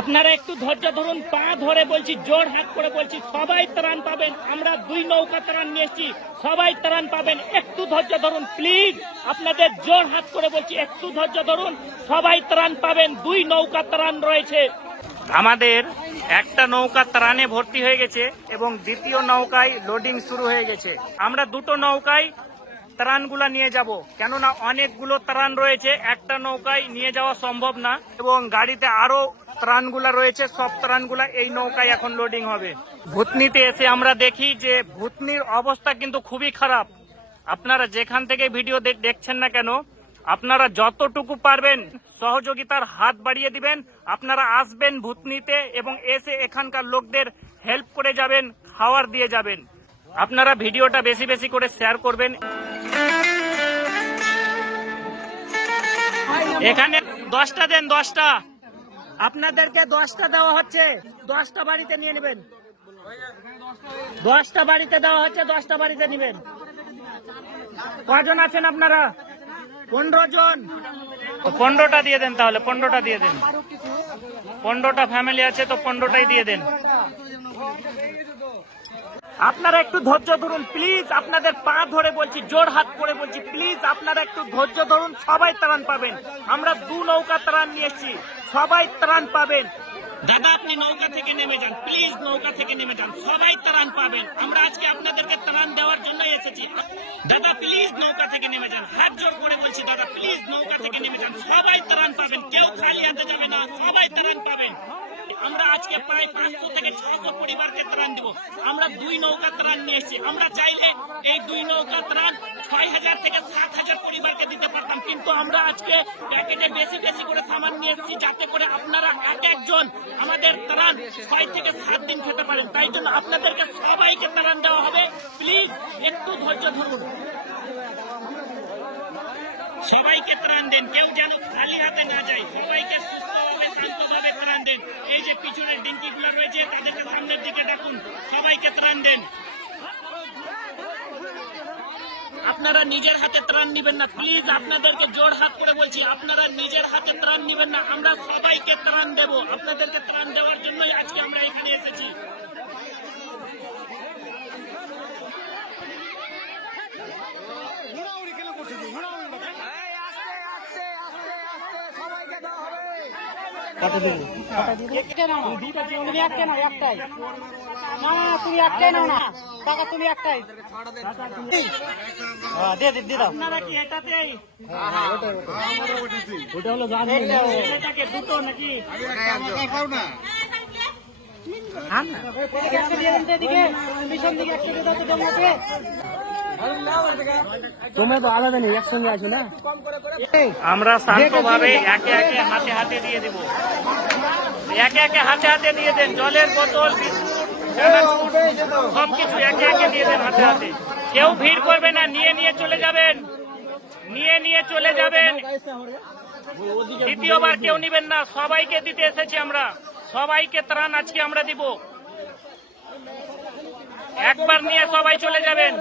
আপনারা একটু ধৈর্য ধরুন, পা ধরে বলছি, জোর হাত করে বলছি, সবাই ত্রাণ পাবেন। আমরা 2 নৌকা ত্রাণ নিয়ে এসেছি, সবাই ত্রাণ পাবেন। একটু ধৈর্য ধরুন প্লিজ, আপনাদের জোর হাত করে বলছি, একটু ধৈর্য ধরুন, সবাই ত্রাণ পাবেন। 2 নৌকা ত্রাণ রয়েছে। আমাদের একটা নৌকা ত্রাণে ভর্তি হয়ে গেছে এবং দ্বিতীয় নৌকায় লোডিং শুরু হয়ে গেছে। আমরা 2টো নৌকায় ত্রাণগুলা নিয়ে যাব, কেননা অনেকগুলো ত্রাণ রয়েছে, একটা নৌকায় নিয়ে যাওয়া সম্ভব না এবং গাড়িতে আরো ত্রাণগুলা রয়েছে। সব ত্রাণগুলা এই নৌকায় এখন লোডিং হবে। ভুতনিতে এসে আমরা দেখি যে ভুতনির অবস্থা কিন্তু খুবই খারাপ। আপনারা যেখান থেকে ভিডিও দেখছেন না কেন, আপনারা যতটুকু পারবেন সহযোগিতার হাত বাড়িয়ে দিবেন। আপনারা আসবেন ভুতনিতে এবং এসে এখানকার লোকদের হেল্প করে যাবেন, খাবার দিয়ে যাবেন। আপনারা ভিডিওটা বেশি বেশি করে শেয়ার করবেন। এখানে 10টা দেন, 10টা আপনাদেরকে 10টা দেওয়া হচ্ছে। 10টা বাড়িতে নিয়ে নেবেন, 10টা বাড়িতে দেওয়া হচ্ছে, 10টা বাড়িতে নেবেন। কজন আছেন আপনারা? 15 জন। 15টা দিয়ে দেন, তাহলে 15টা দিয়ে দেন। 15টা ফ্যামিলি আছে তো 15টাই দিয়ে দেন। আপনারা একটু ধৈর্য ধরুন প্লিজ, আপনাদের পা ধরে বলছি, জোর হাত করে বলছি, প্লিজ আপনারা একটু ধৈর্য ধরুন, সবাই ত্রাণ পাবেন। আমরা 2 নৌকা ত্রাণ নিয়ে এসেছি, সবাই ত্রাণ পাবেন। দাদা আপনি নৌকা থেকে নেমে যান প্লিজ, নৌকা থেকে নেমে যান, সবাই ত্রাণ পাবেন। আমরা আজকে আপনাদেরকে ত্রাণ দেওয়ার জন্য এসেছি। দাদা প্লিজ নৌকা থেকে নেমে যান, হাত জোর করে বলছি দাদা প্লিজ নৌকা থেকে নেমে যান, সবাই ত্রাণ পাবেন, কেউ খালি হাতে যাবে না, সবাই ত্রাণ পাবেন। আমরা আজকে প্রায় 500 থেকে 600 পরিবারকে ত্রাণ দিব। আমরা 2 নৌকা ত্রাণ নিয়ে এসেছি। আমরা চাইলে এই 2 নৌকা ত্রাণ 6000 থেকে 7000 পরিবারকে দিতে পারতাম, কিন্তু আমরা আজকে প্যাকেটে বেশি বেশি করে সামান নিয়ে এসেছি, যাতে করে আপনারা এক একজন আমাদের ত্রাণ 6 থেকে 7 দিন খেতে পারেন। তাই জন্য আপনাদেরকে সবাইকে ত্রাণ দেওয়া হবে। প্লিজ একটু ধৈর্য ধরুন, সবাইকে ত্রাণ দেন, কেউ যেন খালি হাতে না যায়, সবাইকে সুস্থভাবে শান্তভাবে ত্রাণ দেন। এই যে পিছনের ডিঙ্কিগুলো রয়েছে তাদেরকে সামনের দিকে ডাকুন, সবাইকে ত্রাণ দেন। আপনারা নিজের হাতে ত্রাণ নিবেন না প্লিজ, আপনাদেরকে জোর হাত করে বলছি, আপনারা নিজের হাতে ত্রাণ নিবেন না। আমরা সবাইকে ত্রাণ দেব, আপনাদেরকে ত্রাণ দেওয়ার জন্যই আজকে আমরা এখানে এসেছি। তুমি একটাই নাও না টাকা, তুমি একটাই দিয়ে দাও। আপনারা কি এটাতেই? ওটা হলো এটাকে 2টো নাকি? তোমরা তো আলাদা নেই, একসঙ্গে আছো না। আমরা শান্তভাবে একে একে হাতে হাতে দিয়ে দেব, একে একে হাতে হাতে দিয়ে দেন। জলের বোতল, বিস্কুট, সবকিছু একে একে দিয়ে দেন হাতে হাতে। কেউ ভিড় করবে না, নিয়ে নিয়ে চলে যাবেন, নিয়ে নিয়ে চলে যাবেন। দ্বিতীয়বার কেউ নিবেন না, সবাইকে দিতে এসেছি আমরা, সবাইকে ত্রাণ আজকে আমরা দিব। একবার নিয়ে সবাই চলে যাবেন।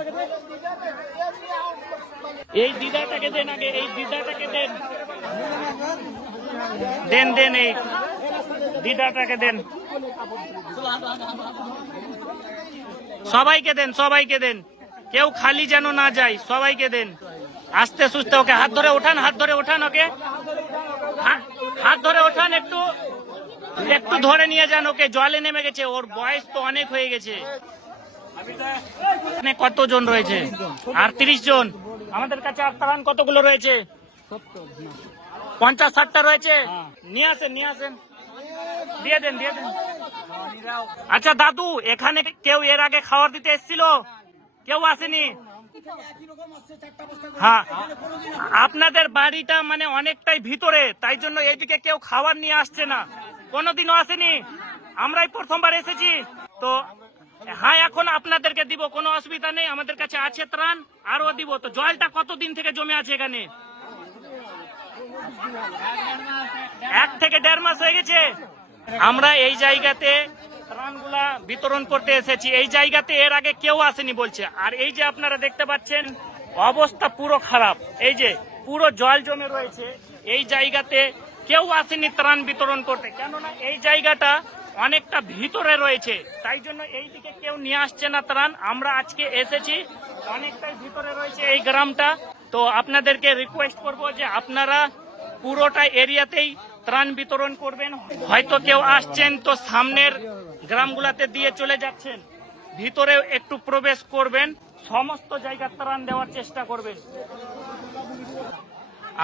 এই দিদাটাকে দেন আগে, এই দিদাটাকে দেন, দেন দেন, এই দিদাটাকে দেন, সবাইকে দেন, সবাইকে দেন, কেউ খালি যেন না যায়, সবাইকে দেন। আস্তে সুস্তে ওকে হাত ধরে ওঠান, হাত ধরে ওঠান, ওকে হাত ধরে ওঠান, একটু একটু ধরে নিয়ে যান ওকে। জলে নেমে গেছে, ওর বয়স তো অনেক হয়ে গেছে। কতজন রয়েছে? আর 30 জন। আমাদের কাছে আর ত্রাণ কতগুলো রয়েছে? 50-60টা রয়েছে। নিয়ে আসেন, নিয়ে আসেন, দিয়ে দেন, দিয়ে দেন। আচ্ছা দাদু, এখানে কেউ এর আগে খাবার দিতে এসেছিল? কেউ আসেনি? হ্যাঁ, আপনাদের বাড়িটা মানে অনেকটাই ভিতরে, তাই জন্য এইদিকে কেউ খাবার নিয়ে আসছে না, কোনোদিনও আসেনি। আমরাই প্রথমবার এসেছি তো। হ্যাঁ, এখন আপনাদেরকে দিব, কোনো অসুবিধা নেই, আমাদের কাছে আছে ত্রাণ, আরো দিব। তো জলটা কতদিন থেকে জমে আছে এখানে? 1 থেকে 1.5 মাস হয়ে গেছে। আমরা এই জায়গাতে ত্রাণগুলা বিতরণ করতে এসেছি। এই জায়গাতে এর আগে কেউ আসেনি বলছে। আর এই যে আপনারা দেখতে পাচ্ছেন অবস্থা পুরো খারাপ, এই যে পুরো জল জমে রয়েছে। এই জায়গাতে কেউ আসেনি ত্রাণ বিতরণ করতে, কেননা এই জায়গাটা অনেকটা ভিতরে রয়েছে, তাই জন্য এই দিকে কেউ নিয়ে আসছে না ত্রাণ। আমরা আজকে এসেছি, অনেকটাই ভিতরে রয়েছে এই গ্রামটা। তো আপনাদেরকে রিকোয়েস্ট করব যে আপনারা পুরোটা এরিয়াতেই ত্রাণ বিতরণ করবেন। হয়তো কেউ আসছেন তো সামনের গ্রামগুলাতে দিয়ে চলে যাচ্ছেন, ভিতরে একটু প্রবেশ করবেন, সমস্ত জায়গা ত্রাণ দেওয়ার চেষ্টা করবেন।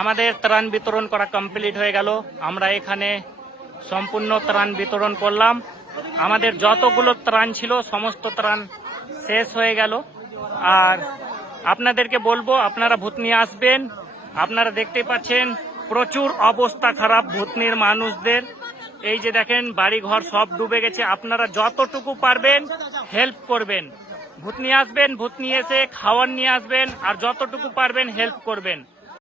আমাদের ত্রাণ বিতরণ করা কমপ্লিট হয়ে গেল। আমরা এখানে সম্পূর্ণ ত্রাণ বিতরণ করলাম। আমাদের যতগুলো ত্রাণ ছিল সমস্ত ত্রাণ শেষ হয়ে গেল। আর আপনাদেরকে বলবো আপনারা ভুতনি আসবেন। আপনারা দেখতে পাচ্ছেন প্রচুর অবস্থা খারাপ ভুতনির মানুষদের। এই যে দেখেন বাড়িঘর সব ডুবে গেছে। আপনারা যতটুকু পারবেন হেল্প করবেন। ভুতনি আসবেন, ভুতনি এসে খাওয়ার নিয়ে আসবেন, আর যতটুকু পারবেন হেল্প করবেন।